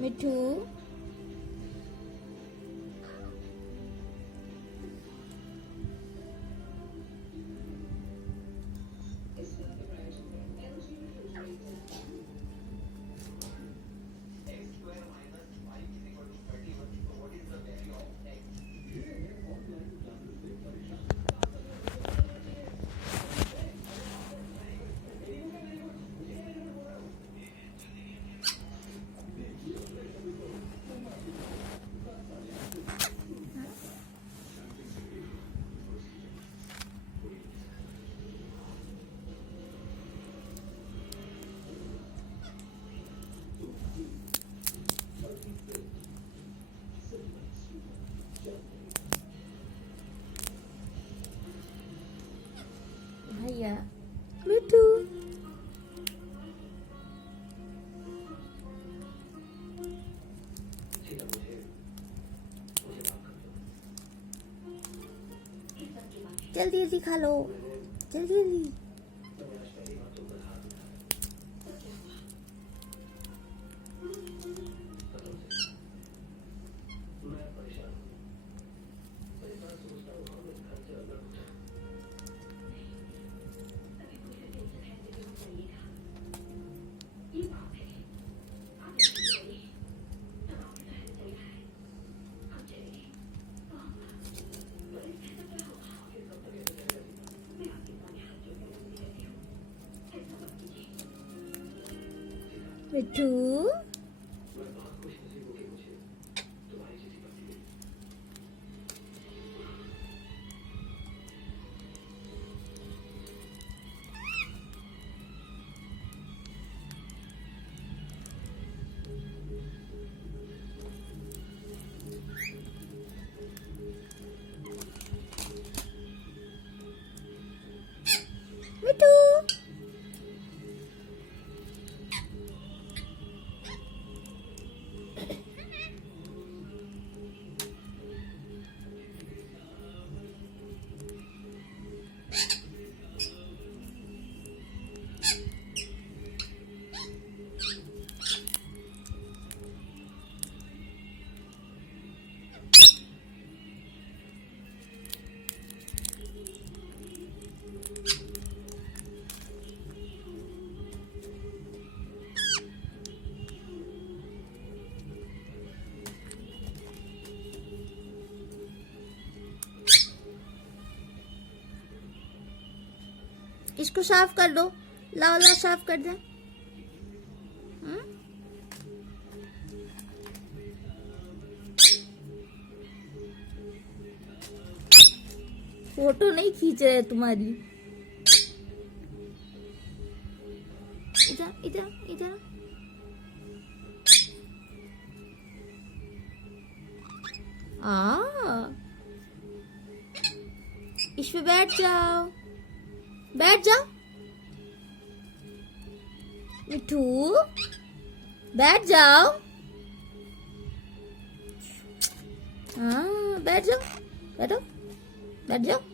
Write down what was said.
मिठू भैया मिठू जल्दी जल्दी खा लो, जल्दी जल्दी। मिठू मिठू इसको साफ कर दो, लाओ लाओ साफ कर दे। फोटो नहीं खींच रहे तुम्हारी। इधर इधर इधर इस पे बैठ जाओ, बैठ जाओ मिठू, बैठ जाओ। हाँ बैठ जाओ, बैठो, बैठ जाओ।